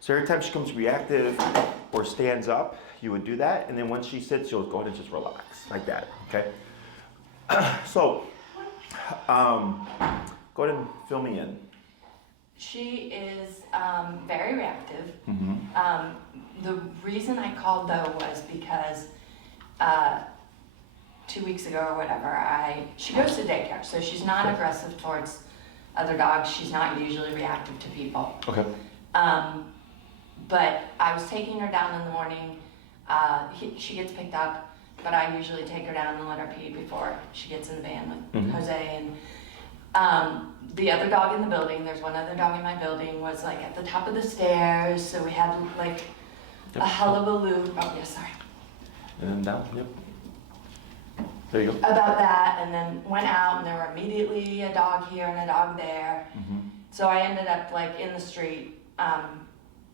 So every time she comes reactive or stands up, you would do that. And then once she sits, you'll go ahead and just relax like that, okay? So, go ahead and fill me in. She is very reactive. Mm-hmm. The reason I called though was because 2 weeks ago or whatever, she goes to daycare, so she's not aggressive towards other dogs. She's not usually reactive to people. Okay. But I was taking her down in the morning. She gets picked up, but I usually take her down and let her pee before she gets in the van with Jose. And the other dog in the building, there's one other dog in my building, was like at the top of the stairs, so we had like a hell of a loop. Oh, yes, sorry. And then down, yep. There you go. About that, and then went out, and there were immediately a dog here and a dog there. Mm-hmm. So I ended up like in the street,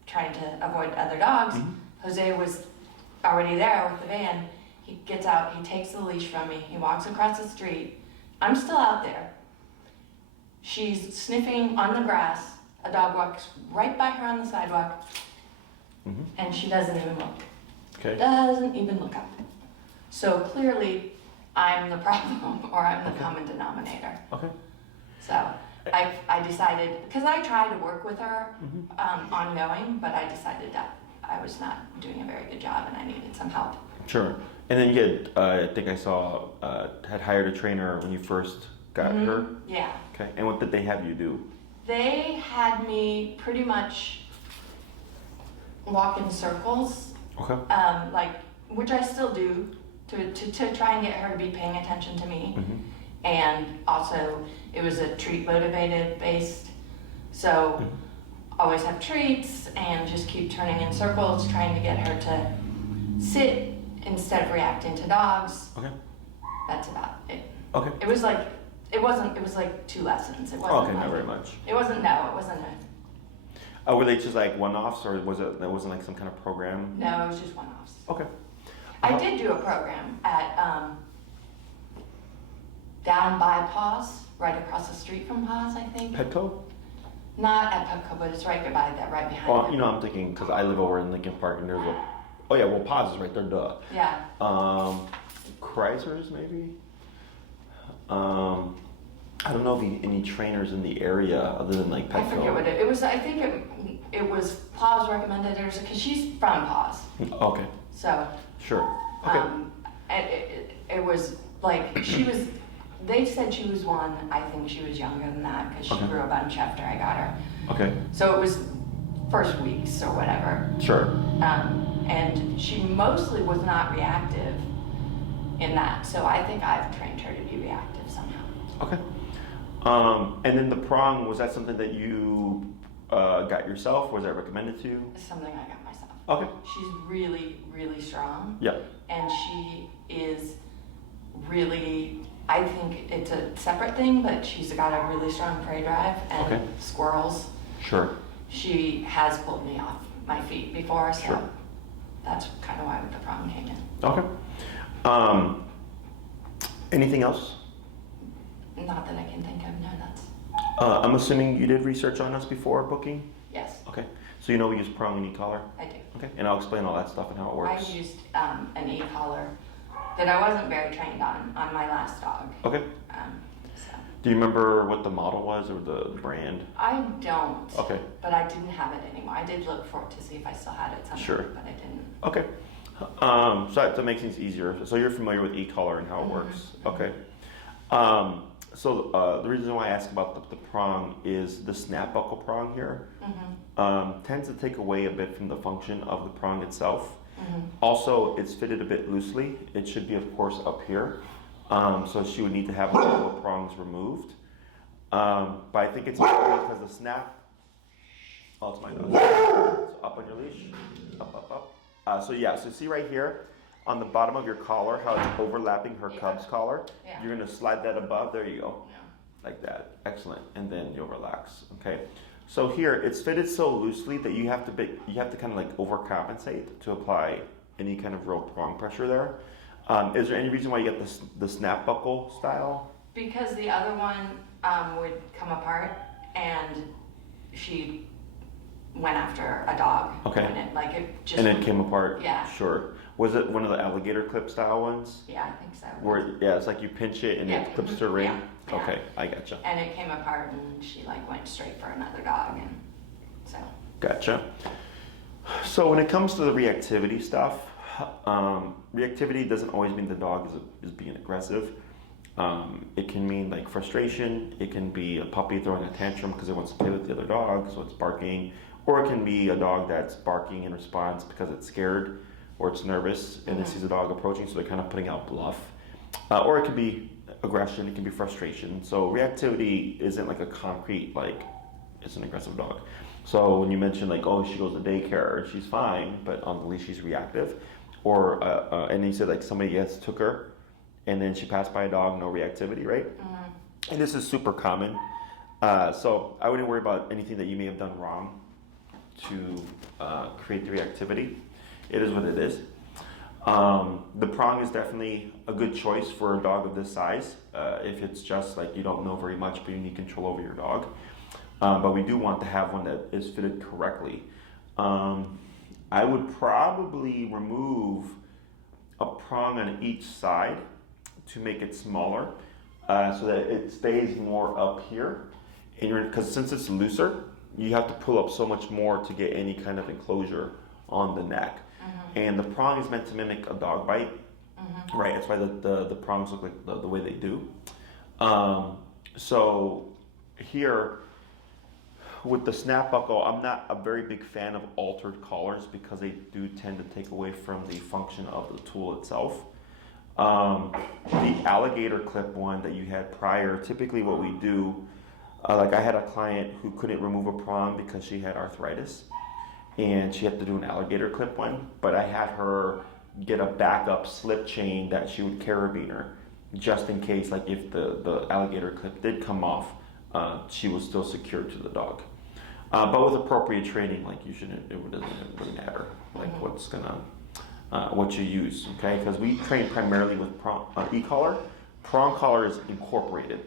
trying to avoid other dogs. Mm-hmm. Jose was already there with the van. He gets out, he takes the leash from me, he walks across the street. I'm still out there. She's sniffing on the grass. A dog walks right by her on the sidewalk, and she doesn't even look. Okay. Doesn't even look up. So clearly, I'm the problem, or I'm the common denominator. Okay. So I decided, because I tried to work with her ongoing, but I decided that I was not doing a very good job and I needed some help. Sure. And then you had, I think I saw, had hired a trainer when you first got her. Yeah. Okay. And what did they have you do? They had me pretty much walk in circles, Okay. like, which I still do, to try and get her to be paying attention to me. And also, it was a treat motivated based, so always have treats and just keep turning in circles, trying to get her to sit instead of reacting to dogs. Okay. That's about it. Okay. It was like 2 lessons. It wasn't Okay, like, not very much. It wasn't a, Were they just like one-offs, or that wasn't like some kind of program? no, it was just one-offs. Okay. I did do a program at, down by Paws, right across the street from Paws, I think. Petco? Not at Petco, but it's right by that, right behind Well, it. you know, I'm thinking, because I live over in Lincoln Park, and there's a, oh yeah, well, Paz is right there, duh. Yeah. Chrysler's maybe? I don't know if any trainers in the area other than like Petco. I forget what it was. I think it was Paws recommended her because she's from Paws. Okay. So. Sure. Okay. It was like they said she was one. I think she was younger than that because she grew a bunch after I got her. Okay. So it was first weeks or whatever. Sure. And she mostly was not reactive in that. So I think I've trained her to be reactive somehow. Okay. And then the prong, was that something that you got yourself? Was that recommended to you? It's something I got myself. Okay. She's really, really strong. Yeah. And she is really, I think it's a separate thing, but she's got a really strong prey drive and squirrels. Sure. She has pulled me off my feet before, so that's kind of why the prong came in. Okay. Anything else? Not that I can think of, no, that's... I'm assuming you did research on us before booking? Yes. Okay. So you know we use prong and e-collar? I do. Okay. And I'll explain all that stuff and how it works. I used an e-collar that I wasn't very trained on my last dog. Okay. So. Do you remember what the model was or the brand? I don't. Okay. But I didn't have it anymore. I did look for it to see if I still had it somewhere, Sure. but I didn't. Okay. So that makes things easier. So you're familiar with e-collar and how it works. Okay. So the reason why I ask about the prong is the snap buckle prong here tends to take away a bit from the function of the prong itself. Also, it's fitted a bit loosely. It should be, of course, up here. So she would need to have a couple of prongs removed. But I think it's because the snap, oh, it's my nose. So up on your leash, up. So see right here, on the bottom of your collar, how it's overlapping her cub's collar. Yeah. You're gonna slide that above, there you go. Yeah. Like that, excellent. And then you'll relax, okay? So here, it's fitted so loosely that you have to kind of like overcompensate to apply any kind of real prong pressure there. Is there any reason why you get the snap buckle style? Because the other one would come apart and she went after a dog. Okay. And it just. And it came apart? Yeah. Sure. Was it one of the alligator clip style ones? Yeah, I think so. Where, yeah, it's like you pinch it and it clips to a ring? Yeah. Okay, I gotcha. And it came apart and she went straight for another dog, and so. Gotcha. So when it comes to the reactivity stuff, reactivity doesn't always mean the dog is being aggressive. It can mean like frustration. It can be a puppy throwing a tantrum because it wants to play with the other dog, so it's barking. Or it can be a dog that's barking in response because it's scared or it's nervous and it sees a dog approaching, so they're kind of putting out bluff. Or it can be aggression, it can be frustration. So reactivity isn't like a concrete, like it's an aggressive dog. So when you mention like, oh, she goes to daycare, she's fine, but on the leash she's reactive. Or, and you said like somebody else took her and then she passed by a dog, no reactivity, right? And this is super common. So I wouldn't worry about anything that you may have done wrong to create the reactivity. It is what it is. The prong is definitely a good choice for a dog of this size. If it's just like you don't know very much, but you need control over your dog. But we do want to have one that is fitted correctly. I would probably remove a prong on each side to make it smaller, so that it stays more up here. And because since it's looser, you have to pull up so much more to get any kind of enclosure on the neck. And the prong is meant to mimic a dog bite, right? That's why the prongs look like the way they do. So here, with the snap buckle, I'm not a very big fan of altered collars because they do tend to take away from the function of the tool itself. The alligator clip one that you had prior, typically what we do, like I had a client who couldn't remove a prong because she had arthritis and she had to do an alligator clip one, but I had her get a backup slip chain that she would carabiner just in case, like if the alligator clip did come off, she was still secured to the dog. But with appropriate training, like it doesn't really matter, like what you use, okay? Because we train primarily with e-collar. Prong collar is incorporated,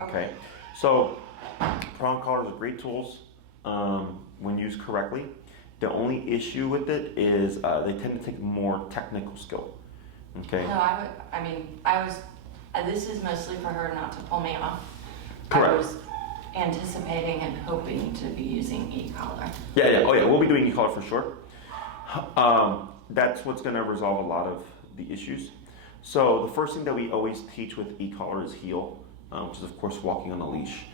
okay? So prong collars are great tools when used correctly. The only issue with it is they tend to take more technical skill, okay? No, I was, this is mostly for her not to pull me off. Correct. I was anticipating and hoping to be using e-collar. Yeah, oh yeah, we'll be doing e-collar for sure. That's what's gonna resolve a lot of the issues. So the first thing that we always teach with e-collar is heel, which is of course walking on a leash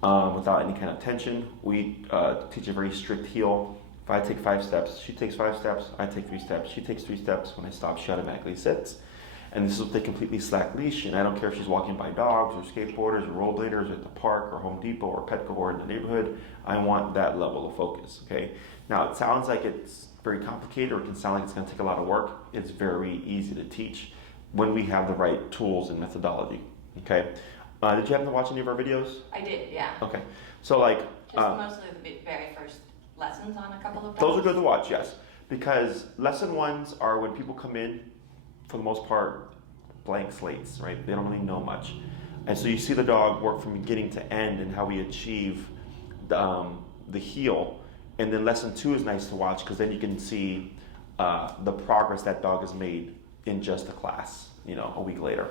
without any kind of tension. We teach a very strict heel. If I take 5 steps, she takes 5 steps, I take 3 steps, she takes 3 steps. When I stop, she automatically sits. And this is with a completely slack leash, and I don't care if she's walking by dogs or skateboarders or rollerbladers at the park or Home Depot or Petco or in the neighborhood. I want that level of focus, okay? Now, it sounds like it's very complicated, or it can sound like it's gonna take a lot of work. It's very easy to teach when we have the right tools and methodology, okay? Did you happen to watch any of our videos? I did, yeah. Okay, so like... Just mostly the very first lessons on a couple of them. Those are good to watch, yes. Because lesson ones are when people come in, for the most part, blank slates, right? They don't really know much. And so you see the dog work from beginning to end and how we achieve the heel. And then lesson 2 is nice to watch because then you can see the progress that dog has made in just a class, a week later.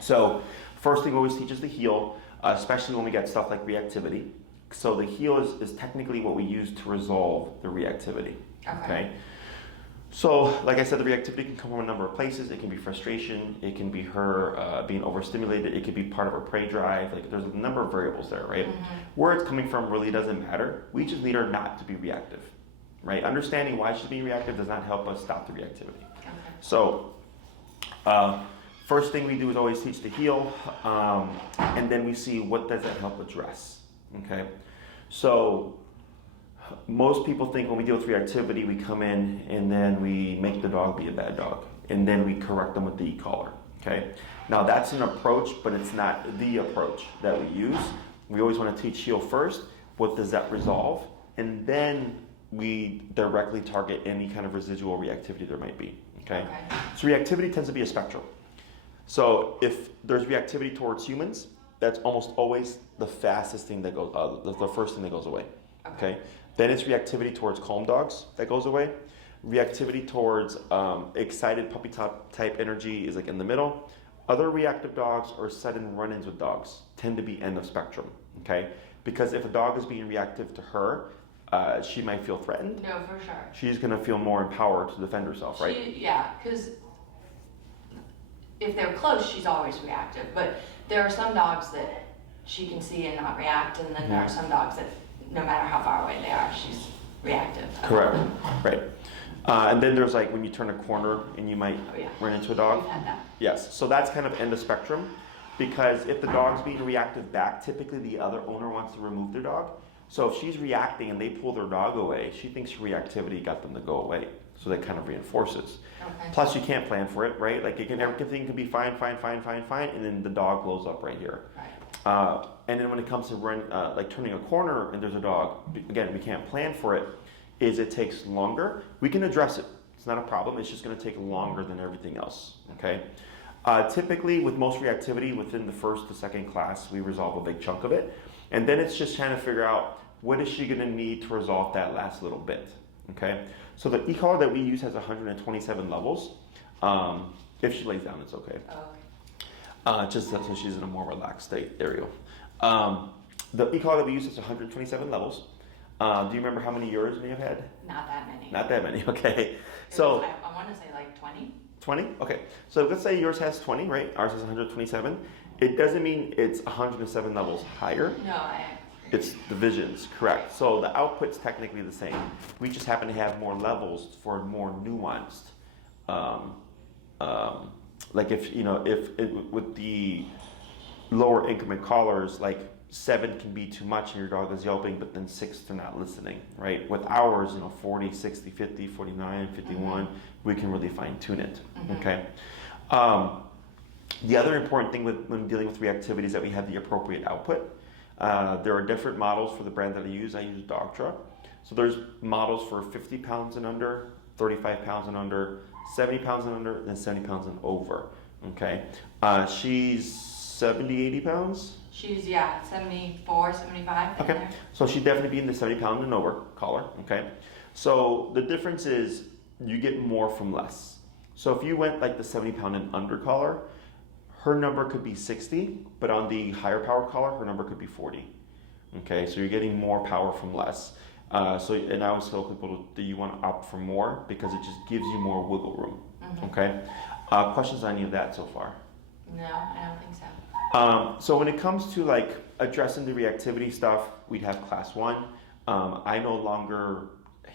So first thing we always teach is the heel, especially when we get stuff like reactivity. So the heel is technically what we use to resolve the reactivity, okay? So, like I said, the reactivity can come from a number of places. It can be frustration. It can be her being overstimulated. It could be part of her prey drive. Like, there's a number of variables there, right? Where it's coming from really doesn't matter. We just need her not to be reactive, right? Understanding why she's being reactive does not help us stop the reactivity. So, first thing we do is always teach the heel, and then we see what does that help address, okay? So, most people think when we deal with reactivity, we come in and then we make the dog be a bad dog, and then we correct them with the e-collar, okay? Now that's an approach, but it's not the approach that we use. We always want to teach heel first. What does that resolve? And then we directly target any kind of residual reactivity there might be, okay? So reactivity tends to be a spectrum. So if there's reactivity towards humans, that's almost always the fastest thing that goes, the first thing that goes away. Okay. Then it's reactivity towards calm dogs that goes away. Reactivity towards excited puppy type energy is like in the middle. Other reactive dogs or sudden run-ins with dogs tend to be end of spectrum, okay? Because if a dog is being reactive to her, she might feel threatened. No, for sure. She's gonna feel more empowered to defend herself, right? Yeah, because if they're close, she's always reactive. But there are some dogs that she can see and not react, and then there are some dogs that no matter how far away they are, she's reactive. Correct, right. And then there's like when you turn a corner and you might run into a dog. We've had that. Yes, so that's kind of end of spectrum, because if the dog's being reactive back, typically the other owner wants to remove their dog. So if she's reacting and they pull their dog away, she thinks reactivity got them to go away. So that kind of reinforces. Okay. Plus you can't plan for it, right? Like everything can be fine, and then the dog blows up right here. Right. And then when it comes to like turning a corner and there's a dog, again, we can't plan for it, is it takes longer. We can address it. It's not a problem. It's just going to take longer than everything else, okay? Typically, with most reactivity, within the first to second class, we resolve a big chunk of it. And then it's just trying to figure out what is she going to need to resolve that last little bit, okay? So the e-collar that we use has 127 levels. If she lays down, it's okay. Oh, okay. Just so she's in a more relaxed state, Ariel. The e-collar that we use has 127 levels. Do you remember how many yours may have had? Not that many. Not that many, okay. I want to say like 20. 20? Okay. So let's say yours has 20, right? Ours has 127. It doesn't mean it's 107 levels higher. No, It's divisions, correct. So the output's technically the same. We just happen to have more levels for more nuanced. Like with the lower increment collars, like 7 can be too much and your dog is yelping, but then 6 they're not listening, right? With ours, 40, 60, 50, 49, 51, we can really fine tune it, okay? The other important thing when dealing with reactivity is that we have the appropriate output. There are different models for the brand that I use. I use Dogtra. So there's models for 50 pounds and under, 35 pounds and under, 70 pounds and under, and 70 pounds and over, okay? She's 70, 80 pounds? She's, 74, 75. Okay, there. so she'd definitely be in the 70 pound and over collar, okay? So the difference is you get more from less. So if you went like the 70 pound and under collar, her number could be 60, but on the higher power collar, her number could be 40. Okay, so you're getting more power from less. And I always tell people, do you want to opt for more? Because it just gives you more wiggle room, okay? Questions on any of that so far? No, I don't think so. So when it comes to like addressing the reactivity stuff, we'd have class 1. I no longer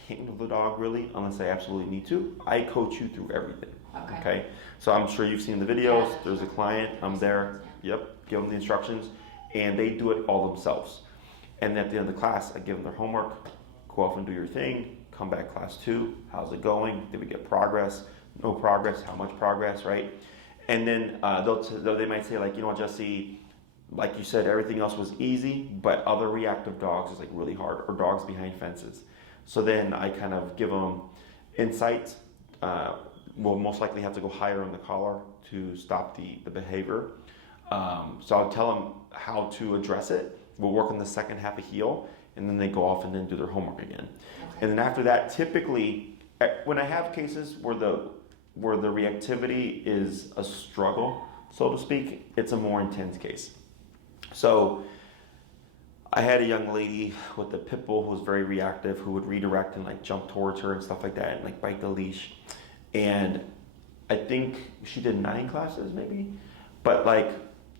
handle the dog really, unless I absolutely need to. I coach you through everything. Okay. So I'm sure you've seen the videos. There's a client. I'm there. Yep. Give them the instructions, and they do it all themselves. And at the end of the class, I give them their homework. Go off and do your thing. Come back class 2. How's it going? Did we get progress? No progress. How much progress? Right. And then they might say like, Jesse, like you said, everything else was easy, but other reactive dogs is like really hard, or dogs behind fences. So then I kind of give them insights. We'll most likely have to go higher on the collar to stop the behavior. So I'll tell them how to address it. We'll work on the second half of heel, and then they go off and then do their homework again. Okay. And then after that, typically, when I have cases where the reactivity is a struggle, so to speak, it's a more intense case. So I had a young lady with a pit bull who was very reactive, who would redirect and like jump towards her and stuff like that, and like bite the leash. And I think she did 9 classes maybe, but like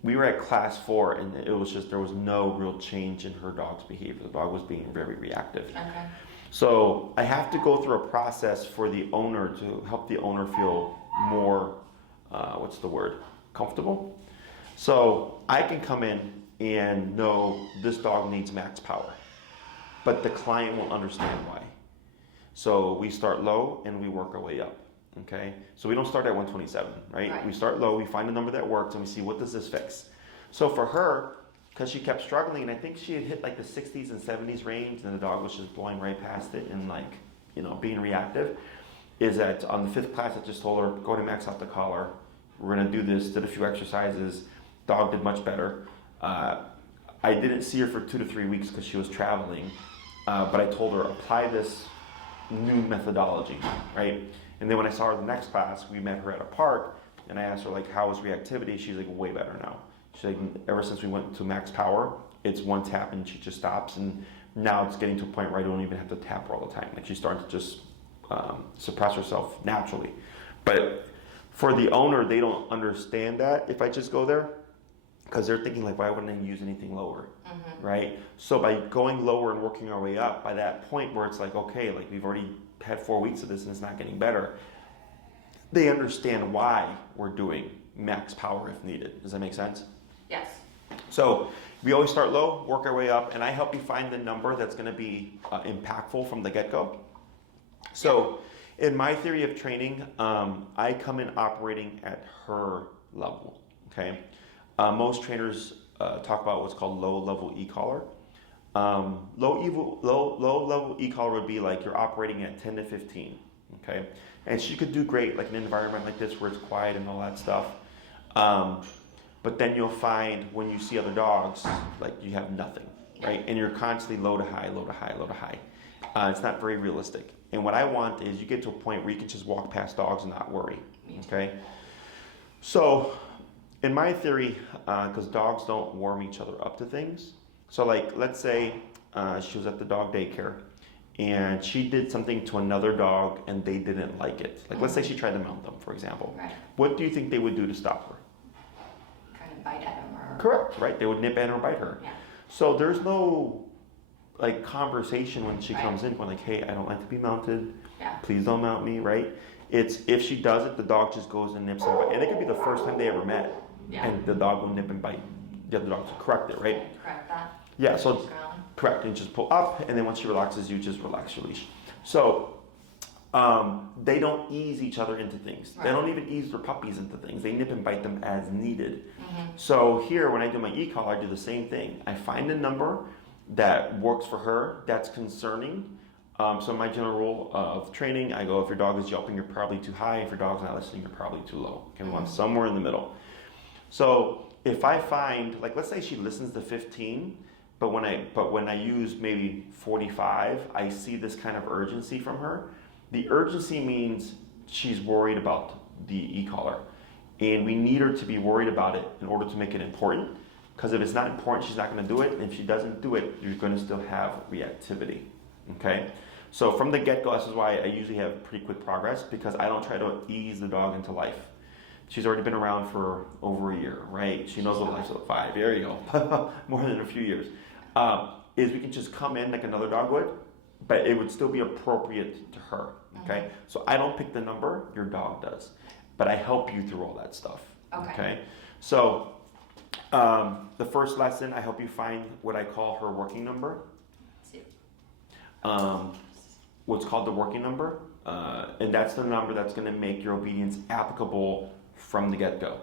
we were at class 4 and it was just, there was no real change in her dog's behavior. The dog was being very reactive. Okay. So I have to go through a process for the owner to help the owner feel more, comfortable. So I can come in and know this dog needs max power, but the client won't understand why. So we start low and we work our way up, okay? So we don't start at 127, right? We start low, we find a number that works, and we see what does this fix. So for her, because she kept struggling, and I think she had hit like the 60s and 70s range, and the dog was just blowing right past it and like, being reactive, is that on the 5th class I just told her, go to max out the collar. We're gonna do this, did a few exercises, dog did much better. I didn't see her for 2 to 3 weeks because she was traveling. but I told her, apply this new methodology, right? And then when I saw her the next class, we met her at a park, and I asked her, like, how was reactivity? She's like, way better now. She's like, ever since we went to max power, it's one tap and she just stops, and now it's getting to a point where I don't even have to tap her all the time. Like, she's starting to just suppress herself naturally. But for the owner, they don't understand that if I just go there, because they're thinking, like, why wouldn't I use anything lower, right? So by going lower and working our way up, by that point where it's like, okay, like, we've already had 4 weeks of this and it's not getting better, they understand why we're doing max power if needed. Does that make sense? Yes. So we always start low, work our way up, and I help you find the number that's going to be impactful from the get-go. So in my theory of training, I come in operating at her level, okay? Most trainers talk about what's called low-level e-collar. Low-level e-collar would be like you're operating at 10 to 15, okay? And she could do great, like an environment like this where it's quiet and all that stuff. But then you'll find when you see other dogs, like, you have nothing, right? And you're constantly low to high, low to high, low to high. It's not very realistic. And what I want is you get to a point where you can just walk past dogs and not worry, okay? So in my theory, because dogs don't warm each other up to things. So, like, let's say she was at the dog daycare and she did something to another dog and they didn't like it. Like, let's say she tried to mount them, for example. Right. What do you think they would do to stop her? Kind of bite at him or... Correct, right? They would nip at her or bite her. Yeah. So there's no, like, conversation when she comes in going like, hey, I don't like to be mounted. Yeah. Please don't mount me, right? It's, if she does it, the dog just goes and nips and bites. And it could be the first time they ever met. Yeah. And the dog will nip and bite the other dog to correct it, right? Correct that. Yeah, so Keeps growling. correct, and just pull up, and then once she relaxes, you just relax your leash. So they don't ease each other into things. Right. They don't even ease their puppies into things. They nip and bite them as needed. So here, when I do my e-collar, I do the same thing. I find a number that works for her, that's concerning. So my general rule of training, I go, if your dog is yelping, you're probably too high. If your dog's not listening, you're probably too low. Okay, we want somewhere in the middle. So if I find, like, let's say she listens to 15, but when I use maybe 45, I see this kind of urgency from her. The urgency means she's worried about the e-collar, and we need her to be worried about it in order to make it important. Because if it's not important, she's not going to do it. And if she doesn't do it, you're going to still have reactivity. Okay. So from the get-go, this is why I usually have pretty quick progress, because I don't try to ease the dog into life. She's already been around for over a year, right? She knows what life's like. 5. There you go. More than a few years. Is we can just come in like another dog would, but it would still be appropriate to her. Okay. So I don't pick the number, your dog does, but I help you through all that stuff. Okay. So the first lesson, I help you find what I call her working number. What's called the working number, and that's the number that's going to make your obedience applicable from the get-go.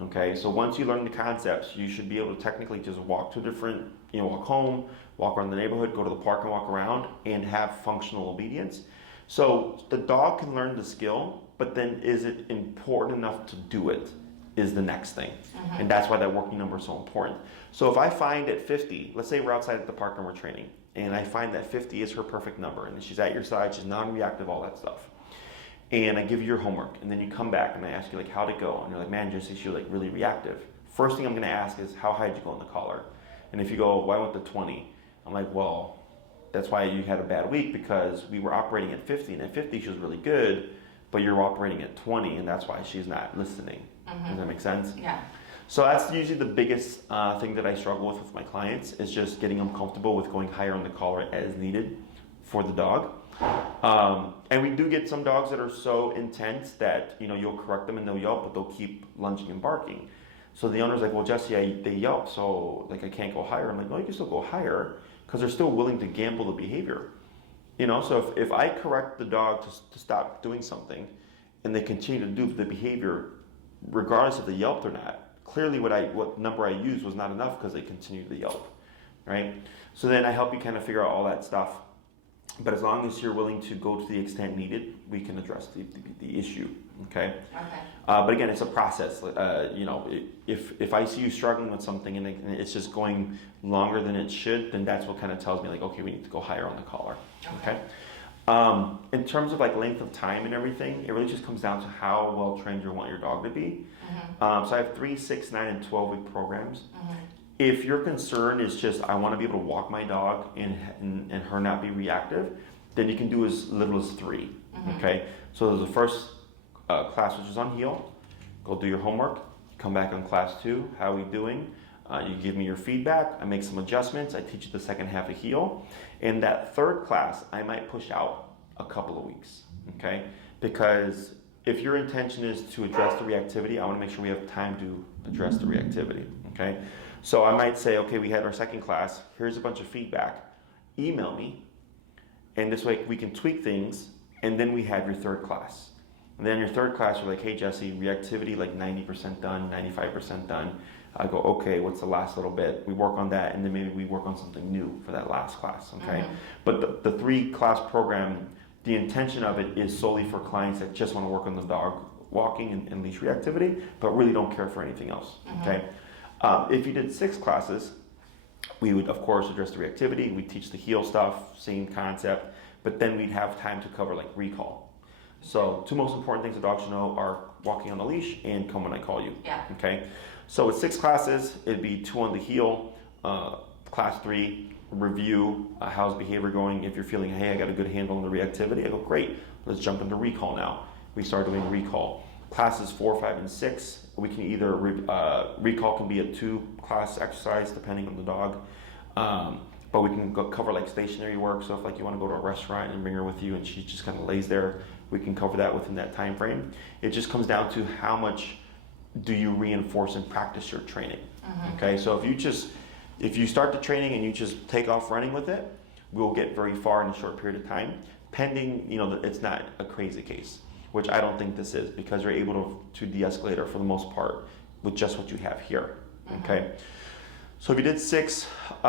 Okay, so once you learn the concepts, you should be able to technically just walk to different, walk home, walk around the neighborhood, go to the park and walk around, and have functional obedience. So the dog can learn the skill, but then is it important enough to do it is the next thing. And that's why that working number is so important. So if I find at 50, let's say we're outside at the park and we're training, and I find that 50 is her perfect number, and she's at your side, she's non-reactive, all that stuff. And I give you your homework, and then you come back and I ask you, like, how'd it go? And you're like, man, Jesse, she was like really reactive. First thing I'm gonna ask is, how high did you go in the collar? And if you go, well, I went to 20, I'm like, well, that's why you had a bad week, because we were operating at 50, and at 50 she was really good, but you're operating at 20, and that's why she's not listening. Does that make sense? Yeah. So that's usually the biggest thing that I struggle with my clients, is just getting them comfortable with going higher on the collar as needed for the dog. And we do get some dogs that are so intense that, you'll correct them and they'll yelp, but they'll keep lunging and barking. So the owner's like, well, Jesse, they yelp, so like I can't go higher. I'm like, no, you can still go higher, because they're still willing to gamble the behavior. So if I correct the dog to stop doing something and they continue to do the behavior, regardless if they yelped or not, clearly what number I used was not enough, because they continue to yelp, right? So then I help you kind of figure out all that stuff. But as long as you're willing to go to the extent needed, we can address the issue. Okay. Okay. But again, it's a process. If I see you struggling with something and it's just going longer than it should, then that's what kind of tells me like, okay, we need to go higher on the collar. Okay. In terms of like length of time and everything, it really just comes down to how well trained you want your dog to be. So I have 3, 6, 9, and 12-week programs. If your concern is just, I want to be able to walk my dog and her not be reactive, then you can do as little as 3. Okay. So there's the first class, which is on heel. Go do your homework. Come back on class 2. How are we doing? You give me your feedback. I make some adjustments. I teach you the second half of heel. In that third class, I might push out a couple of weeks. Okay. Because if your intention is to address the reactivity, I want to make sure we have time to address the reactivity. Okay. So I might say, okay, we had our second class. Here's a bunch of feedback. Email me. And this way we can tweak things. And then we have your third class. And then your third class, you're like, hey, Jesse, reactivity, like 90% done, 95% done. I go, okay, what's the last little bit? We work on that, and then maybe we work on something new for that last class, okay? But the 3-class program, the intention of it is solely for clients that just want to work on the dog walking and leash reactivity, but really don't care for anything else, okay? If you did 6 classes, we would, of course, address the reactivity. We'd teach the heel stuff, same concept, but then we'd have time to cover like recall. So 2 most important things a dog should know are walking on the leash and come when I call you. Yeah. Okay. So with 6 classes, it'd be 2 on the heel. Class 3, review how's behavior going. If you're feeling, hey, I got a good handle on the reactivity, I go, great. Let's jump into recall now. We start doing recall. Classes 4, 5, and 6, we can either recall can be a 2-class exercise depending on the dog. But we can go cover like stationary work. So if like you want to go to a restaurant and bring her with you and she just kind of lays there, we can cover that within that time frame. It just comes down to how much do you reinforce and practice your training. Okay, so if you start the training and you just take off running with it, we'll get very far in a short period of time, pending that it's not a crazy case, which I don't think this is, because you're able to de-escalate her for the most part with just what you have here. Okay. So if you did 6, 2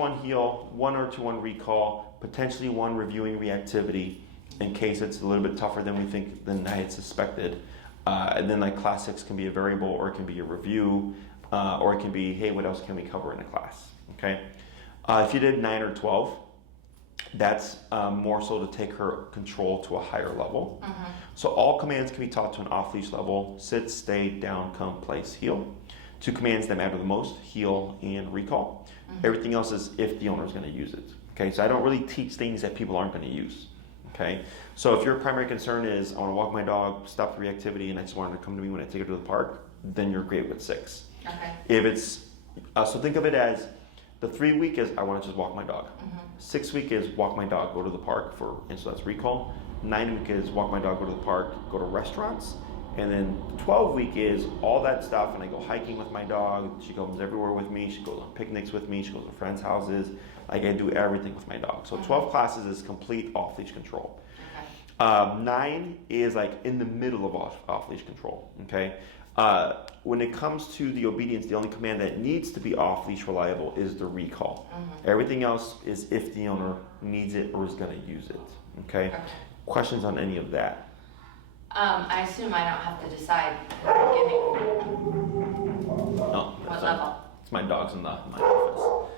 on heel, 1 or 2 on recall, potentially 1 reviewing reactivity in case it's a little bit tougher than we think than I had suspected. And then like class 6 can be a variable, or it can be a review, or it can be, hey, what else can we cover in a class? Okay. If you did 9 or 12, that's more so to take her control to a higher level. So all commands can be taught to an off-leash level: sit, stay, down, come, place, heel. 2 commands that matter the most: heel and recall. Everything else is if the owner is going to use it. Okay, so I don't really teach things that people aren't going to use. Okay, so if your primary concern is I want to walk my dog, stop the reactivity, and I just want her to come to me when I take her to the park, then you're great with 6. Okay. If it's so think of it as the 3 week is I want to just walk my dog. 6 week is walk my dog, go to the park and so that's recall. 9 week is walk my dog, go to the park, go to restaurants. And then 12 week is all that stuff, and I go hiking with my dog. She goes everywhere with me. She goes on picnics with me. She goes to friends' houses. Like, I do everything with my dog. So 12 classes is complete off-leash control. 9 is like in the middle of off-leash control. Okay. When it comes to the obedience, the only command that needs to be off-leash reliable is the recall. Everything else is if the owner needs it or is going to use it. Okay. Questions on any of that? I assume I don't have to decide at the beginning what level. It's my dogs in my office.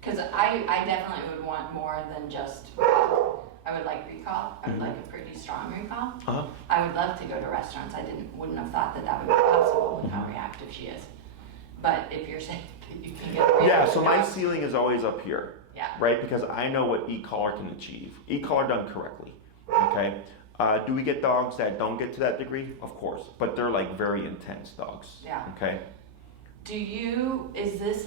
Because I definitely would want more than just recall. I would like recall. I would like a pretty strong recall. I would love to go to restaurants. I wouldn't have thought that would be possible with how reactive she is. But if you're saying that you can get a reactive so my ceiling is always up here. Yeah. Right? Because I know what e-collar can achieve. E-collar done correctly. Okay? Do we get dogs that don't get to that degree? Of course, but they're like very intense dogs. Yeah. Okay. Is this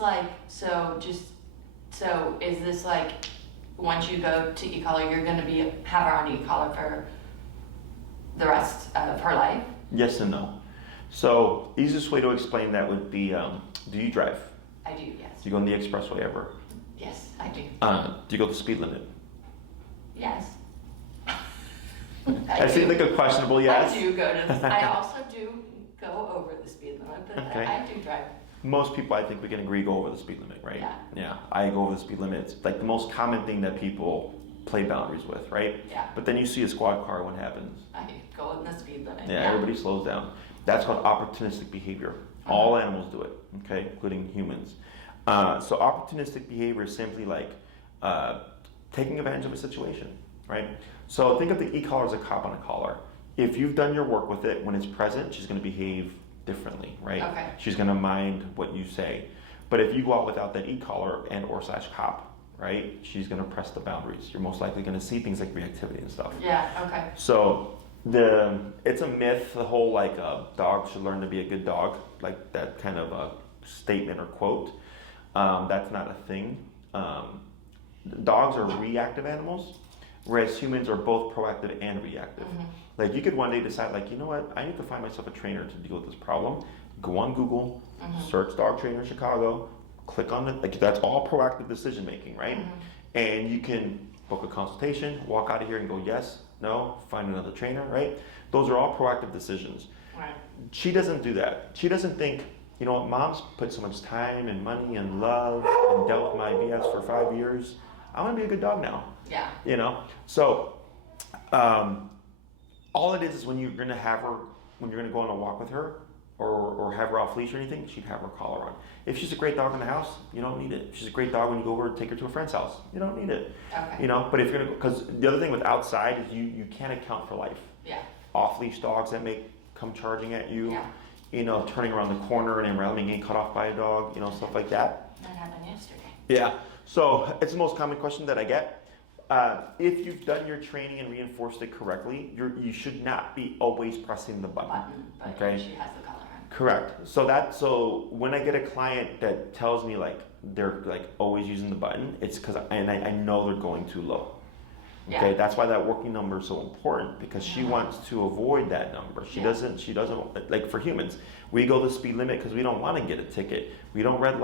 like once you go to e-collar, you're going to have her on e-collar for the rest of her life? Yes and no. So easiest way to explain that would be, do you drive? I do, yes. Do you go on the expressway ever? Yes, I do. Do you go the speed limit? Yes. I seem like a questionable yes. I do go to I also do go over the speed limit, but Okay. I do drive. Most people, I think we can agree, go over the speed limit, right? Yeah, I go over the speed limit. It's like the most common thing that people play boundaries with, right? Yeah. But then you see a squad car, what happens? I go in the speed limit. Yeah, everybody slows down. That's called opportunistic behavior. All animals do it, okay, including humans. So opportunistic behavior is simply like taking advantage of a situation, right? So think of the e-collar as a cop on a collar. If you've done your work with it, when it's present, she's going to behave differently, right? Okay. She's going to mind what you say. But if you go out without that e-collar and or / cop, right, she's going to press the boundaries. You're most likely going to see things like reactivity and stuff. Yeah, okay. So it's a myth, the whole like dog should learn to be a good dog, like that kind of a statement or quote. That's not a thing. Dogs are reactive animals, whereas humans are both proactive and reactive. Like you could one day decide, like, you know what, I need to find myself a trainer to deal with this problem. Go on Google, search dog trainer in Chicago, click on it. Like that's all proactive decision making, right? And you can book a consultation, walk out of here and go yes, no, find another trainer, right? Those are all proactive decisions. Right. She doesn't do that. She doesn't think, you know what, mom's put so much time and money and love and dealt with my BS for 5 years. I want to be a good dog now. Yeah. You know? So, all it is when you're going to have her, when you're going to go on a walk with her or have her off leash or anything, she'd have her collar on. If she's a great dog in the house, you don't need it. If she's a great dog when you go over and take her to a friend's house, you don't need it. Okay. You know, but if you're going to, because the other thing with outside is you can't account for life. Yeah. Off leash dogs that may come charging at you. Yeah. You know, turning around the corner and then getting cut off by a dog, you know, stuff like that. That happened yesterday. Yeah. So it's the most common question that I get. If you've done your training and reinforced it correctly, you should not be always pressing the button. But okay. she has the collar on. Correct. So when I get a client that tells me like they're like always using the button, it's because I know they're going too low. Okay, Yeah. that's why that working number is so important, because she wants to avoid that number. She doesn't, like for humans, we go the speed limit because we don't want to get a ticket. We don't run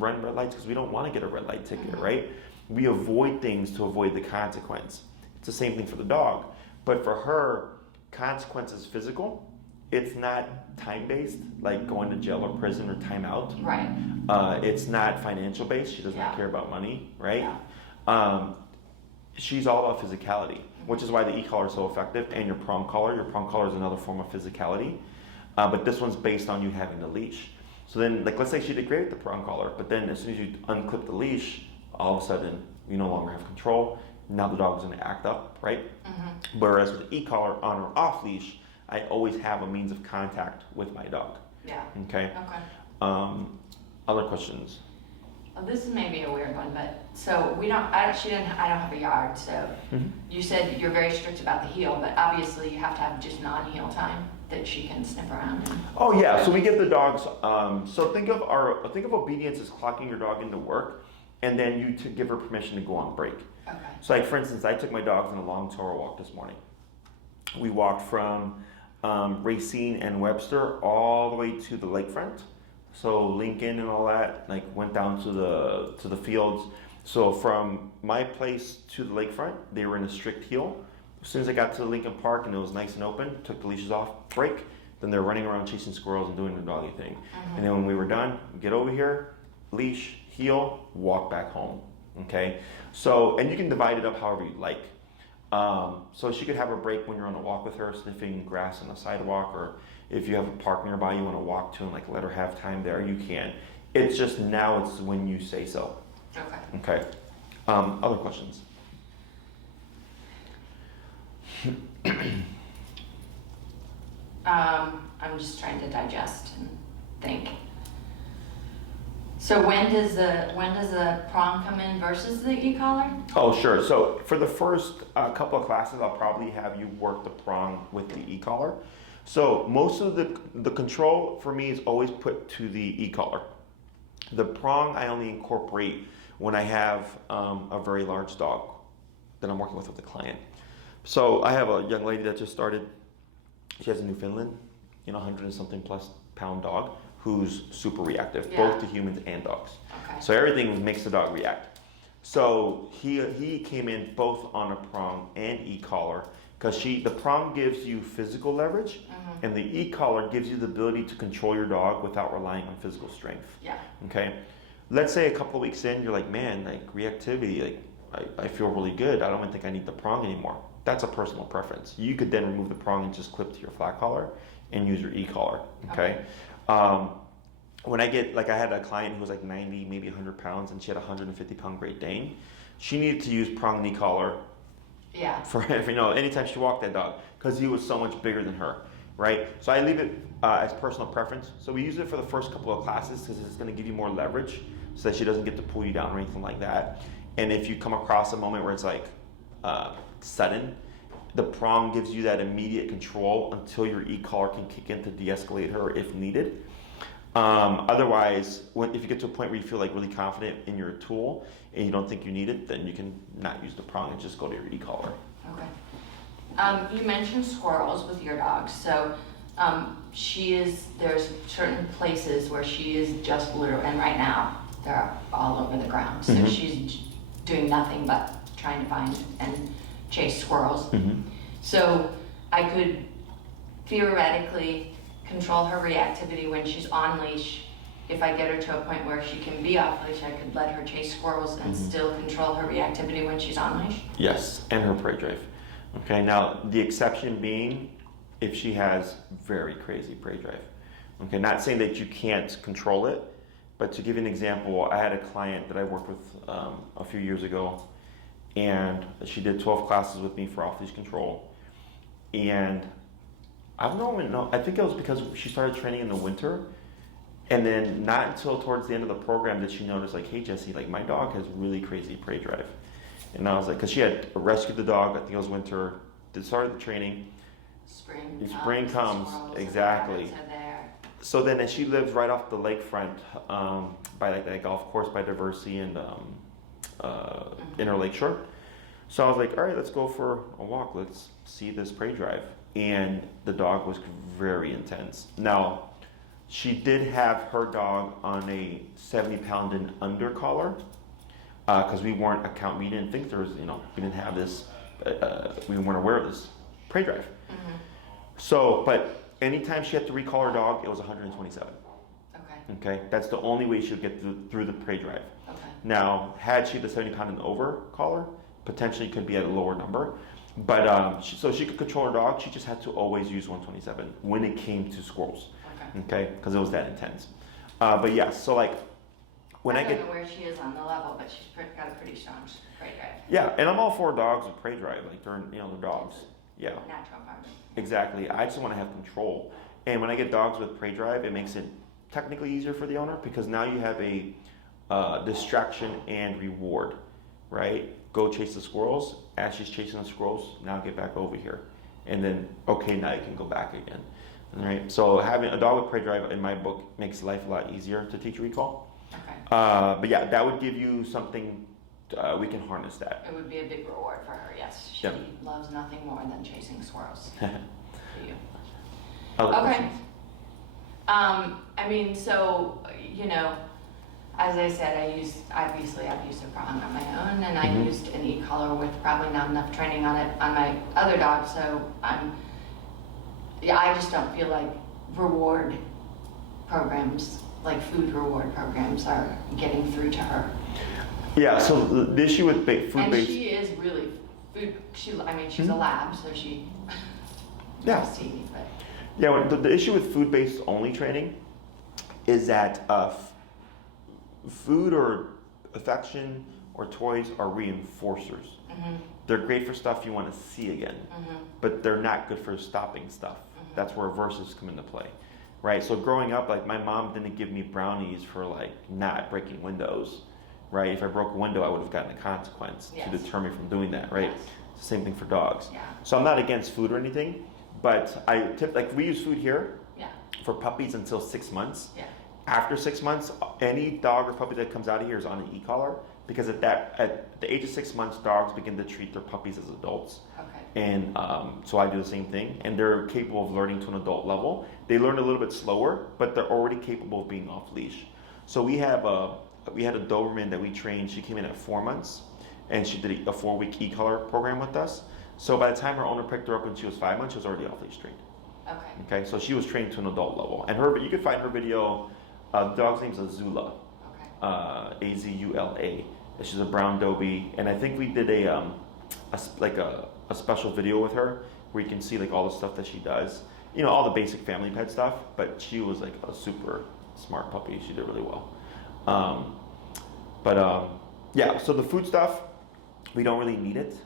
red lights because we don't want to get a red light ticket, right? We avoid things to avoid the consequence. It's the same thing for the dog. But for her, consequence is physical. It's not time-based, like going to jail or prison or timeout. Right. It's not financial-based. She does not care about money, right? Yeah. She's all about physicality, which is why the e-collar is so effective, and your prong collar. Your prong collar is another form of physicality, but this one's based on you having the leash. So then, like, let's say she did great with the prong collar, but then as soon as you unclip the leash, all of a sudden you no longer have control. Now the dog's going to act up, right? Whereas with the e-collar on or off leash, I always have a means of contact with my dog. Yeah. Okay. Okay. Other questions? Well, this is maybe a weird one, but so I don't have a yard, so you said you're very strict about the heel, but obviously you have to have just non-heel time that she can sniff around in. Oh yeah, so we give the dogs, so think of obedience as clocking your dog into work, and then you give her permission to go on break. Okay. So like for instance, I took my dogs on a long Toro walk this morning. We walked from Racine and Webster all the way to the lakefront. So Lincoln and all that, like went down to the fields. So from my place to the lakefront, they were in a strict heel. As soon as I got to Lincoln Park and it was nice and open, took the leashes off, break. Then they're running around chasing squirrels and doing the doggy thing. And then when we were done, get over here, leash, heel, walk back home. Okay. So, and you can divide it up however you like. So she could have a break when you're on a walk with her, sniffing grass on the sidewalk, or if you have a park nearby you want to walk to and like let her have time there, you can. It's just now it's when you say so. Okay. Okay. Other questions? I'm just trying to digest and think. So when does the prong come in versus the e-collar? Oh, sure. So for the first couple of classes, I'll probably have you work the prong with the e-collar. So most of the control for me is always put to the e-collar. The prong I only incorporate when I have a very large dog that I'm working with a client. So I have a young lady that just started. She has a Newfoundland, 100 and something plus pound dog who's super reactive, both to humans and dogs. Okay. So everything makes the dog react. So he came in both on a prong and e-collar, because the prong gives you physical leverage, and the e-collar gives you the ability to control your dog without relying on physical strength. Yeah. Okay. Let's say a couple of weeks in, you're like, man, like reactivity, like I feel really good. I don't even think I need the prong anymore. That's a personal preference. You could then remove the prong and just clip to your flat collar and use your e-collar. Okay. When I had a client who was like 90, maybe 100 pounds, and she had a 150-pound Great Dane. She needed to use prong and e-collar. Yeah. For anytime she walked that dog, because he was so much bigger than her, right? So I leave it as personal preference. So we use it for the first couple of classes because it's going to give you more leverage, so that she doesn't get to pull you down or anything like that. And if you come across a moment where it's like sudden, the prong gives you that immediate control until your e-collar can kick in to de-escalate her if needed. Otherwise, if you get to a point where you feel like really confident in your tool and you don't think you need it, then you can not use the prong and just go to your e-collar. Okay. You mentioned squirrels with your dogs. So there's certain places where she is just literally, and right now they're all over the ground. So she's doing nothing but trying to find and chase squirrels. So I could theoretically control her reactivity when she's on leash. If I get her to a point where she can be off leash, I could let her chase squirrels and still control her reactivity when she's on leash. Yes, and her prey drive. Okay, now the exception being if she has very crazy prey drive. Okay, not saying that you can't control it, but to give you an example, I had a client that I worked with a few years ago, and she did 12 classes with me for off-leash control. And I don't know, I think it was because she started training in the winter, and then not until towards the end of the program did she notice, like, hey Jesse, like my dog has really crazy prey drive. And I was like, because she had rescued the dog, I think it was winter, started the training. Spring comes, exactly. So then, and she lives right off the lakefront, by like that golf course by Diversity and Inner Lakeshore. So I was like, all right, let's go for a walk. Let's see this prey drive. And the dog was very intense. Now, she did have her dog on a 70-pound and under collar, because we didn't think there was, we didn't have this, we weren't aware of this prey drive. So, but anytime she had to recall her dog, it was 127. Okay, that's the only way she would get through the prey drive. Now, had she the 70-pound and over collar, potentially could be at a lower number. But so she could control her dog. She just had to always use 127 when it came to squirrels. Okay, because it was that intense. But yeah, so like when I don't know where she is on the level, but she's got a pretty strong prey drive. Yeah, and I'm all for dogs with prey drive. Like they're they're dogs. Yeah. Natural environment. Exactly. I just want to have control. And when I get dogs with prey drive, it makes it technically easier for the owner because now you have a distraction and reward, right? Go chase the squirrels. As she's chasing the squirrels, now get back over here. And then, okay, now you can go back again. All right? So having a dog with prey drive, in my book, makes life a lot easier to teach recall. But yeah, that would give you something, we can harness that. It would be a big reward for her, yes. She loves nothing more than chasing squirrels. For you. Okay. I mean, so, as I said, I've used a Prong on my own, and I used an e-collar with probably not enough training on it on my other dog, so I just don't feel like reward programs, like food reward programs, are getting through to her. Yeah, so the issue with food-based... And she is really food, she's a lab, so she has to eat, but... Yeah, the issue with food-based only training is that food or affection or toys are reinforcers. They're great for stuff you want to see again, but they're not good for stopping stuff. That's where aversives come into play, right? So growing up, like my mom didn't give me brownies for like not breaking windows, right? If I broke a window, I would have gotten a consequence to deter me from doing that, right? It's the same thing for dogs. So I'm not against food or anything, but we use food here for puppies until 6 months. After 6 months, any dog or puppy that comes out of here is on an e-collar because at the age of 6 months, dogs begin to treat their puppies as adults. And so I do the same thing, and they're capable of learning to an adult level. They learn a little bit slower, but they're already capable of being off leash. So we had a Doberman that we trained. She came in at 4 months, and she did a 4-week e-collar program with us. So by the time her owner picked her up when she was 5 months, she was already off-leash trained. Okay. Okay, so she was trained to an adult level. And you could find her video, the dog's name's Azula. Okay. Azula. She's a brown Dobie. And I think we did a special video with her where you can see like all the stuff that she does. You know, all the basic family pet stuff, but she was like a super smart puppy. She did really well. Yeah, so the food stuff, we don't really need it.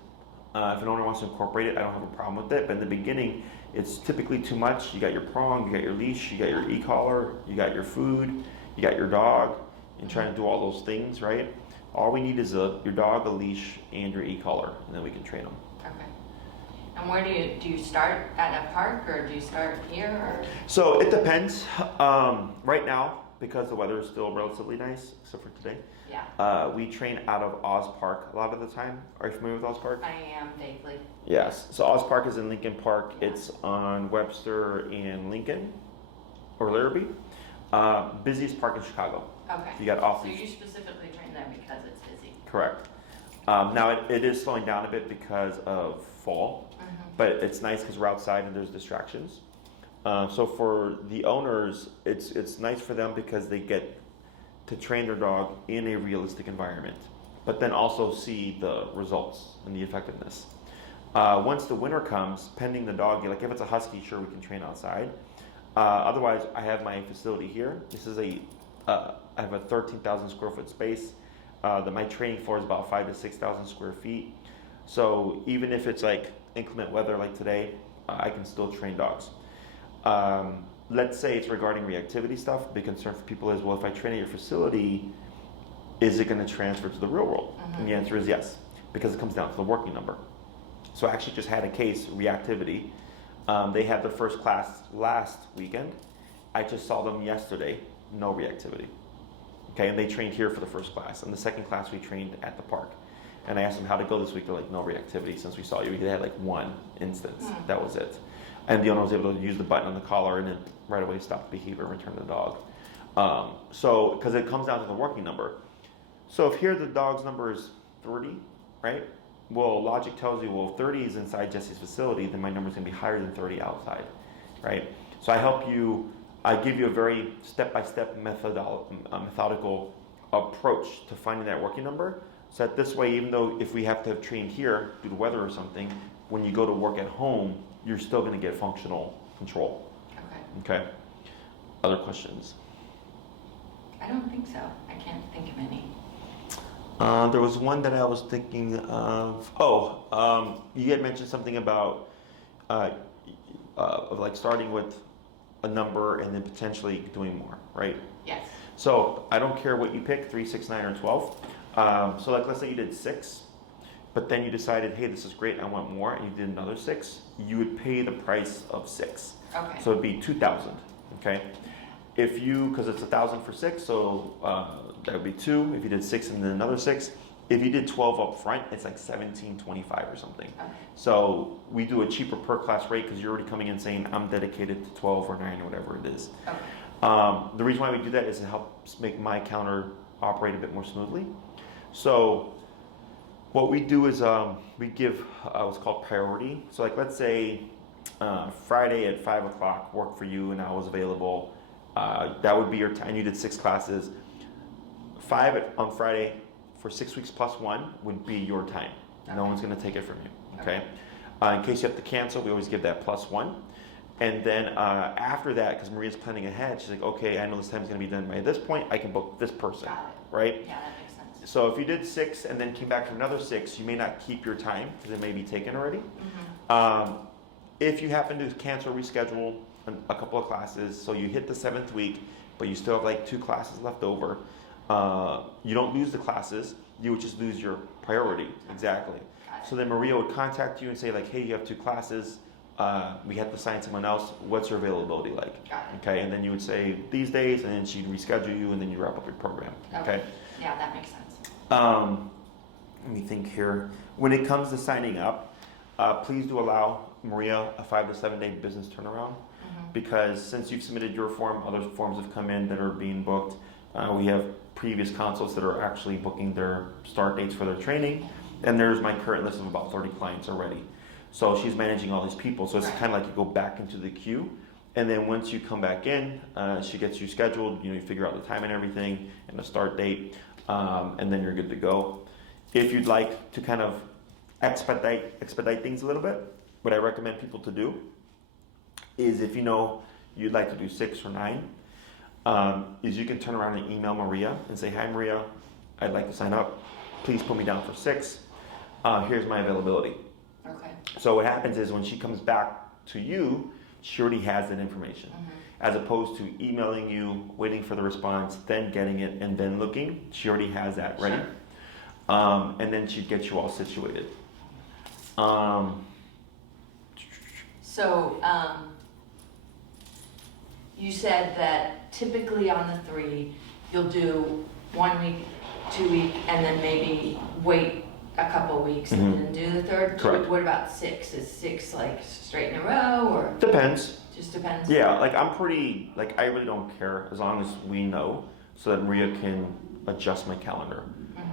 If an owner wants to incorporate it, I don't have a problem with it. But in the beginning, it's typically too much. You got your prong, you got your leash, you got your e-collar, you got your food, you got your dog, and trying to do all those things, right? All we need is your dog, a leash, and your e-collar, and then we can train them. Okay. And where do you start at a park, or do you start here? Or? So it depends. Right now, because the weather is still relatively nice, except for today, we train out of Oz Park a lot of the time. Are you familiar with Oz Park? I am, vaguely. Yes. So Oz Park is in Lincoln Park. Yeah. It's on Webster and Lincoln, or Larrabee. Busiest park in Chicago. Okay. You got off. So you specifically train there because it's busy. Correct. Now it is slowing down a bit because of fall, but it's nice because we're outside and there's distractions. So for the owners, it's nice for them because they get to train their dog in a realistic environment, but then also see the results and the effectiveness. Once the winter comes, pending the dog, like if it's a husky, sure, we can train outside. Otherwise, I have my facility here. This is I have a 13,000 square foot space. My training floor is about 5,000 to 6,000 square feet. So even if it's like inclement weather like today, I can still train dogs. Let's say it's regarding reactivity stuff. The big concern for people is, well, if I train at your facility, is it going to transfer to the real world? And the answer is yes, because it comes down to the working number. So I actually just had a case, Reactivity. They had their first class last weekend. I just saw them yesterday, no reactivity. Okay, and they trained here for the first class. And the second class we trained at the park. And I asked them how to go this week. They're like, no reactivity since we saw you. They had like one instance. That was it. And the owner was able to use the button on the collar and then right away stop the behavior and return the dog. So, because it comes down to the working number. So if here the dog's number is 30, right? Well, logic tells you, well, if 30 is inside Jesse's facility, then my number is going to be higher than 30 outside, right? So I give you a very step-by-step methodical approach to finding that working number. So that this way, even though if we have to have trained here due to weather or something, when you go to work at home, you're still going to get functional control. Okay. Other questions? I don't think so. I can't think of any. There was one that I was thinking of. You had mentioned something about of like starting with a number and then potentially doing more, right? Yes. So I don't care what you pick, 3, 6, 9, or 12. So like let's say you did 6, but then you decided, hey, this is great, I want more, and you did another 6. You would pay the price of 6. Okay. So it'd be 2,000. Okay. If you, because it's 1,000 for 6, so that would be 2. If you did 6 and then another 6, if you did 12 up front, it's like 17.25 or something. Okay. So we do a cheaper per class rate because you're already coming in saying I'm dedicated to 12 or 9 or whatever it is. Okay. The reason why we do that is it helps make my counter operate a bit more smoothly. So what we do is we give what's called priority. So like let's say Friday at 5 o'clock worked for you and I was available. That would be your time. You did 6 classes. 5 on Friday for 6 weeks plus 1 would be your time. Okay. No one's going to take it from you. Okay. In case you have to cancel, we always give that plus 1. And then after that, because Maria's planning ahead, she's like, okay, I know this time's going to be done by this point. I can book this person. Got it. Right? Yeah, that makes sense. So if you did 6 and then came back for another 6, you may not keep your time because it may be taken already. If you happen to cancel or reschedule a couple of classes, so you hit the 7th week, but you still have like 2 classes left over, you don't lose the classes, you would just lose your priority. Exactly. So then Maria would contact you and say like, hey, you have 2 classes, we have to assign someone else, what's your availability like? Got it. Okay, and then you would say these days, and then she'd reschedule you, and then you wrap up your program. Okay. Yeah, that makes sense. Let me think here. When it comes to signing up, please do allow Maria a 5 to 7 day business turnaround, because since you've submitted your form, other forms have come in that are being booked. We have previous consults that are actually booking their start dates for their training, and there's my current list of about 30 clients already. So she's managing all these people. So it's Right. kind of like you go back into the queue. And then once you come back in, she gets you scheduled, you figure out the time and everything and the start date, and then you're good to go. If you'd like to kind of expedite things a little bit, what I recommend people to do is if you'd like to do 6 or 9, is you can turn around and email Maria and say, hi Maria, I'd like to sign up. Please put me down for 6. Here's my availability. Okay. So what happens is when she comes back to you, she already has that information. As opposed to emailing you, waiting for the response, then getting it, and then looking. She already has that ready. Sure. And then she'd get you all situated. So, you said that typically on the 3, you'll do 1 week, 2 week, and then maybe wait a couple weeks and then do the 3rd. Correct. What about 6? Is 6 like straight in a row, or Depends. just depends? Yeah, like I'm pretty, like I really don't care as long as we know so that Maria can adjust my calendar,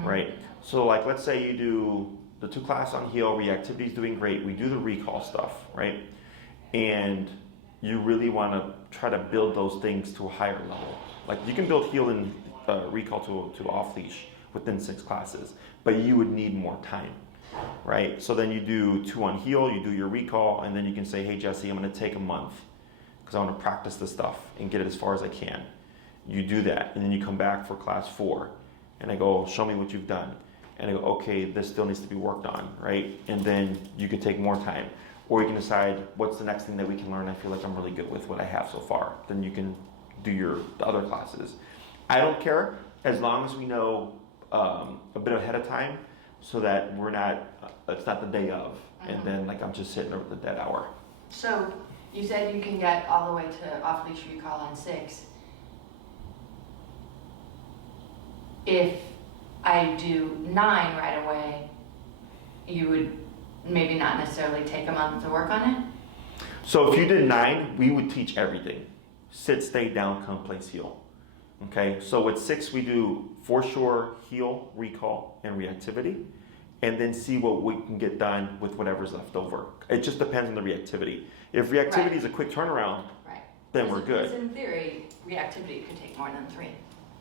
right? So like let's say you do the 2 classes on heel, reactivity is doing great, we do the recall stuff, right? And you really want to try to build those things to a higher level. Like you can build heel and recall to off-leash within 6 classes, but you would need more time, right? So then you do 2 on heel, you do your recall, and then you can say, hey Jesse, I'm going to take a month because I want to practice this stuff and get it as far as I can. You do that, and then you come back for class 4, and I go, show me what you've done. And I go, okay, this still needs to be worked on, right? And then you can take more time. Or you can decide, what's the next thing that we can learn? I feel like I'm really good with what I have so far. Then you can do the other classes. I don't care, as long as we know a bit ahead of time, so that we're not, it's not the day of, and then like I'm just sitting there with a dead hour. So, you said you can get all the way to off-leash recall on 6. If I do 9 right away, you would maybe not necessarily take a month to work on it? So if you did 9, we would teach everything. Sit, stay down, come, place, heel. Okay, so with 6 we do for sure heel, recall, and reactivity, and then see what we can get done with whatever's left over. It just depends on the reactivity. If reactivity is a quick turnaround, then we're good. Because in theory, reactivity could take more than 3.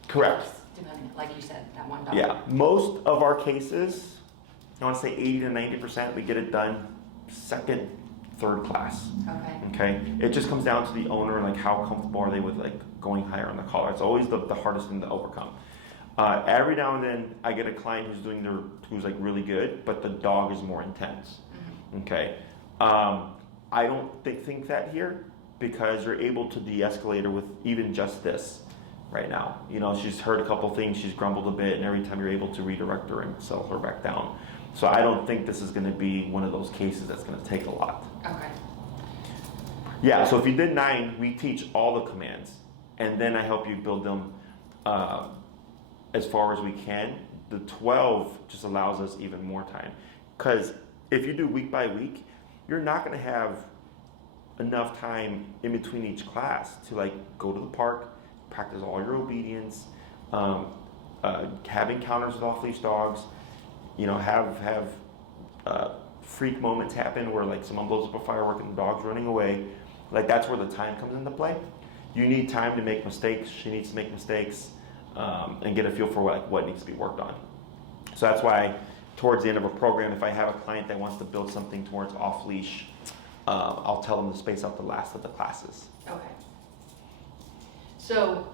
Correct. Depending, like you said, that $1. Yeah, most of our cases, I want to say 80 to 90%, we get it done 2nd, 3rd class. Okay. It just comes down to the owner, like how comfortable are they with like going higher on the collar. It's always the hardest thing to overcome. Every now and then, I get a client who's like really good, but the dog is more intense. Okay. I don't think that here, because you're able to de-escalate her with even just this right now. She's heard a couple things, she's grumbled a bit, and every time you're able to redirect her and settle her back down. So I don't think this is going to be one of those cases that's going to take a lot. Okay. Yeah, so if you did 9, we teach all the commands, and then I help you build them as far as we can. The 12 just allows us even more time. Because if you do week by week, you're not going to have enough time in between each class to like go to the park, practice all your obedience, have encounters with off-leash dogs, have freak moments happen where like someone blows up a firework and the dog's running away. Like that's where the time comes into play. You need time to make mistakes. She needs to make mistakes and get a feel for what needs to be worked on. So that's why towards the end of a program, if I have a client that wants to build something towards off-leash, I'll tell them to space out the last of the classes. Okay. So,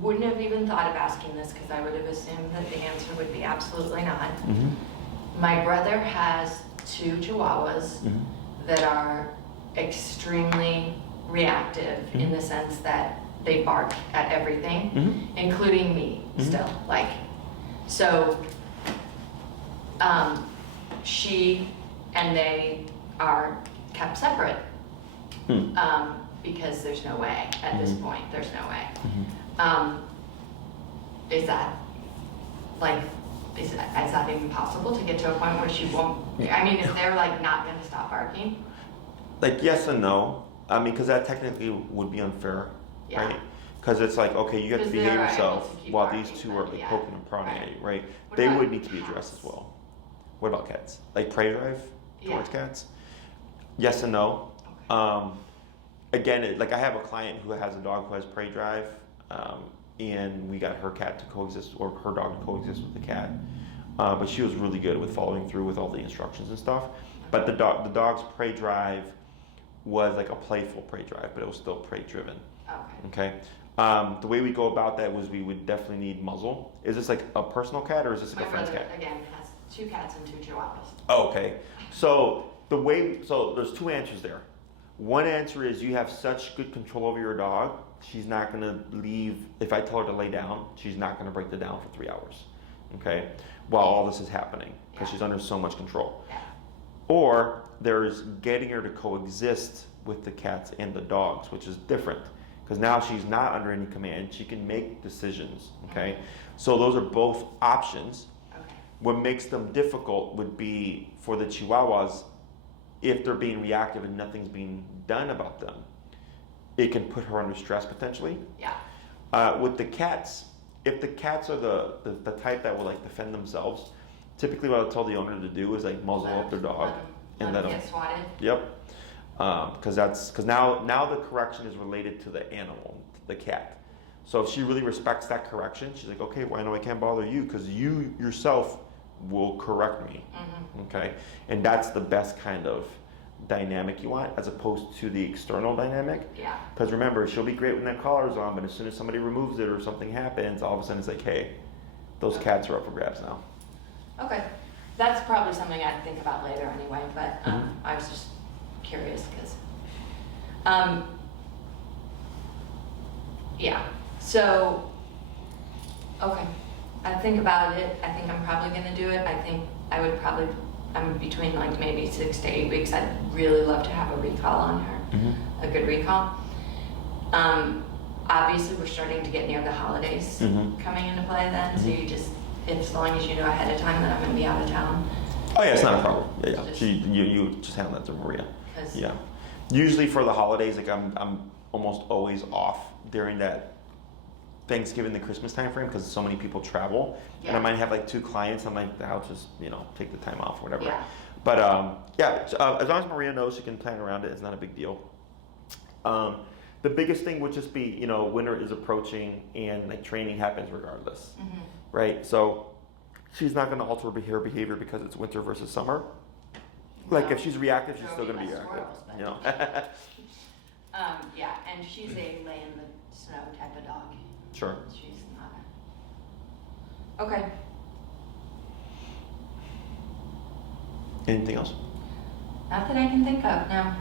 wouldn't have even thought of asking this because I would have assumed that the answer would be absolutely not. My brother has 2 Chihuahuas that are extremely reactive in the sense that they bark at everything, including me still. So she and they are kept separate because there's no way at this point. There's no way. Is that even possible to get to a point where she won't? I mean, if they're not going to stop barking. Yes and no. I mean, because that technically would be unfair, right? Because it's like, okay, you have to behave yourself while these 2 are poking and prodding at you, right? They would need to be addressed as well. What about cats? Like prey drive towards cats? Yes and no. Okay. Again, like I have a client who has a dog who has prey drive, and we got her cat to coexist, or her dog to coexist with the cat. But she was really good with following through with all the instructions and stuff. But the dog's prey drive was like a playful prey drive, but it was still prey driven. Okay. The way we go about that was we would definitely need muzzle. Is this like a personal cat or is this like a friend's cat? Again, has 2 cats and 2 chihuahuas. Oh, okay. So there's 2 answers there. One answer is you have such good control over your dog, she's not gonna leave. If I tell her to lay down, she's not gonna break the down for 3 hours. Okay, while all this is happening, because she's under so much control. Yeah. Or there's getting her to coexist with the cats and the dogs, which is different. Because now she's not under any command, she can make decisions, okay? So those are both options. Okay. What makes them difficult would be for the Chihuahuas, if they're being reactive and nothing's being done about them, it can put her under stress potentially. Yeah. With the cats, if the cats are the type that will like defend themselves, typically what I'll tell the owner to do is like muzzle up their dog and let them get swatted. Yep. Because now the correction is related to the animal, the cat. So if she really respects that correction, she's like, okay, well, I know I can't bother you because you yourself will correct me. Mm-hmm. Okay, and that's the best kind of dynamic you want, as opposed to the external dynamic. Yeah. Because remember, she'll be great when that collar's on, but as soon as somebody removes it or something happens, all of a sudden it's like, hey, those cats are up for grabs now. Okay. That's probably something I'd think about later anyway, but I was just curious because, yeah. So, okay. I think about it. I think I'm probably going to do it. I think I would probably, I'm between like maybe 6 to 8 weeks. I'd really love to have a recall on her, a good recall. Obviously, we're starting to get near the holidays coming into play then, so you just, as long as you know ahead of time that I'm going to be out of town. Oh yeah, it's not a problem. Yeah. Just, you just handle that to Maria. Yeah. Usually for the holidays, like I'm almost always off during that Thanksgiving to Christmas time frame because so many people travel, and I might have like 2 clients. I'm like, I'll just take the time off or whatever. Yeah. But as long as Maria knows she can plan around it, it's not a big deal. The biggest thing would just be winter is approaching and like training happens regardless, right? So she's not going to alter her behavior because it's winter versus summer. Like if she's reactive, she's still going to be reactive. Yeah, and she's a lay in the snow type of dog. Sure. She's not a... Okay. Anything else? Not that I can think of, no.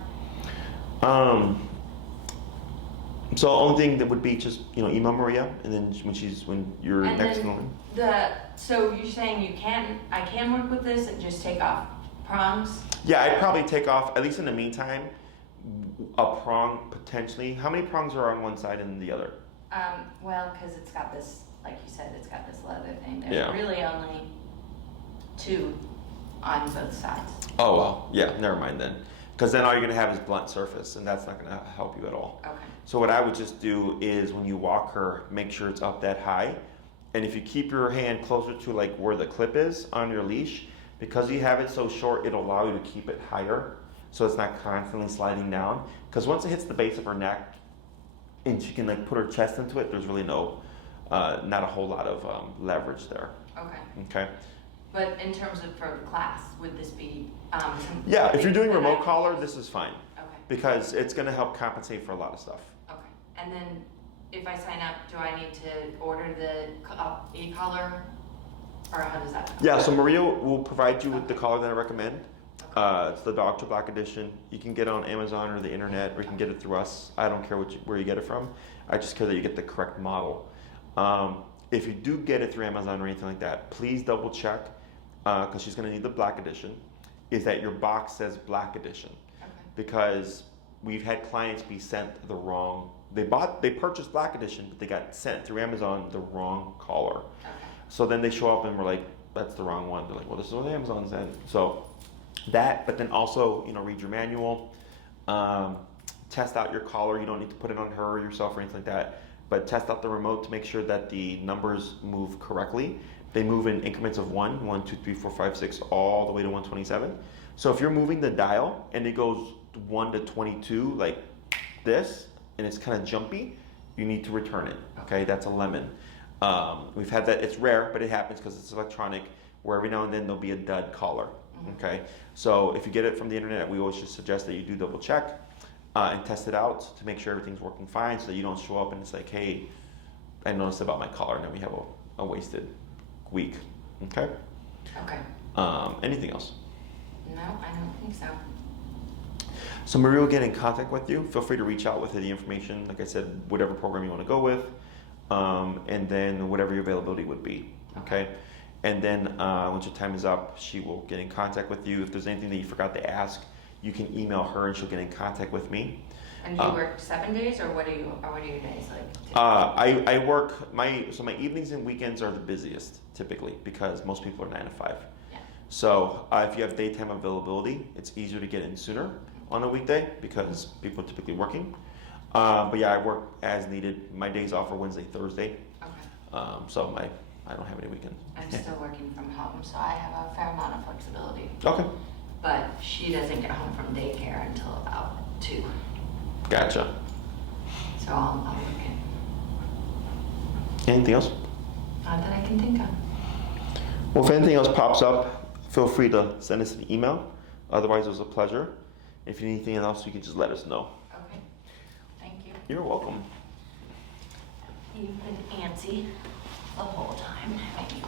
So only thing that would be just email Maria, and then when you're And next then one. So you're saying I can work with this and just take off prongs? Yeah, I'd probably take off, at least in the meantime, a prong potentially. How many prongs are on one side and the other? Well, because it's got this, like you said, it's got this leather thing. There's Yeah. really only 2 on both sides. Oh well, yeah, never mind then. Because then all you're gonna have is blunt surface, and that's not gonna help you at all. Okay. So what I would just do is when you walk her, make sure it's up that high, and if you keep your hand closer to like where the clip is on your leash, because you have it so short, it'll allow you to keep it higher, so it's not constantly sliding down. Because once it hits the base of her neck, and she can like put her chest into it, there's really not a whole lot of leverage there. Okay. Okay. But in terms of for the class, would this be? Yeah, if you're doing remote collar, this is fine. Okay. Because it's going to help compensate for a lot of stuff. Okay. And then if I sign up, do I need to order the e-collar? Or how does that go? Yeah, so Maria will provide you with the collar that I recommend. Okay. It's the Dr. Black edition. You can get it on Amazon or the internet, or you can get it through us. I don't care where you get it from. I just care that you get the correct model. If you do get it through Amazon or anything like that, please double check, because she's going to need the black edition, is that your box says black edition. Okay. Because we've had clients be sent the wrong, they purchased black edition, but they got sent through Amazon the wrong collar. Okay. So then they show up and we're like, that's the wrong one. They're like, well, this is what Amazon said. So that, but then also, read your manual, test out your collar. You don't need to put it on her or yourself or anything like that, but test out the remote to make sure that the numbers move correctly. They move in increments of 1, 2, 3, 4, 5, 6, all the way to 127. So if you're moving the dial and it goes 1 to 22 like this, and it's kind of jumpy, you need to return it. Okay, that's a lemon. We've had that. It's rare, but it happens because it's electronic. Where every now and then there'll be a dud caller. Okay, so if you get it from the internet, we always just suggest that you do double check and test it out to make sure everything's working fine, so that you don't show up and it's like, hey, I noticed about my collar, and then we have a wasted week. Okay. Okay. Anything else? No, I don't think so. So Maria will get in contact with you. Feel free to reach out with the information. Like I said, whatever program you want to go with, and then whatever your availability would be. Okay. And then once your time is up, she will get in contact with you. If there's anything that you forgot to ask, you can email her and she'll get in contact with me. And do you work 7 days, or what are your days like? I work my evenings and weekends are the busiest typically because most people are 9 to 5. Yeah. So if you have daytime availability, it's easier to get in sooner on a weekday because people are typically working. But yeah, I work as needed. My days off are Wednesday, Thursday. Okay. So I don't have any weekends. I'm still working from home, so I have a fair amount of flexibility. Okay. But she doesn't get home from daycare until about 2. Gotcha. So I'll look in. Anything else? Not that I can think of. Well, if anything else pops up, feel free to send us an email. Otherwise, it was a pleasure. If you need anything else, you can just let us know. Okay. Thank you. You're welcome. You've been antsy the whole time, haven't you?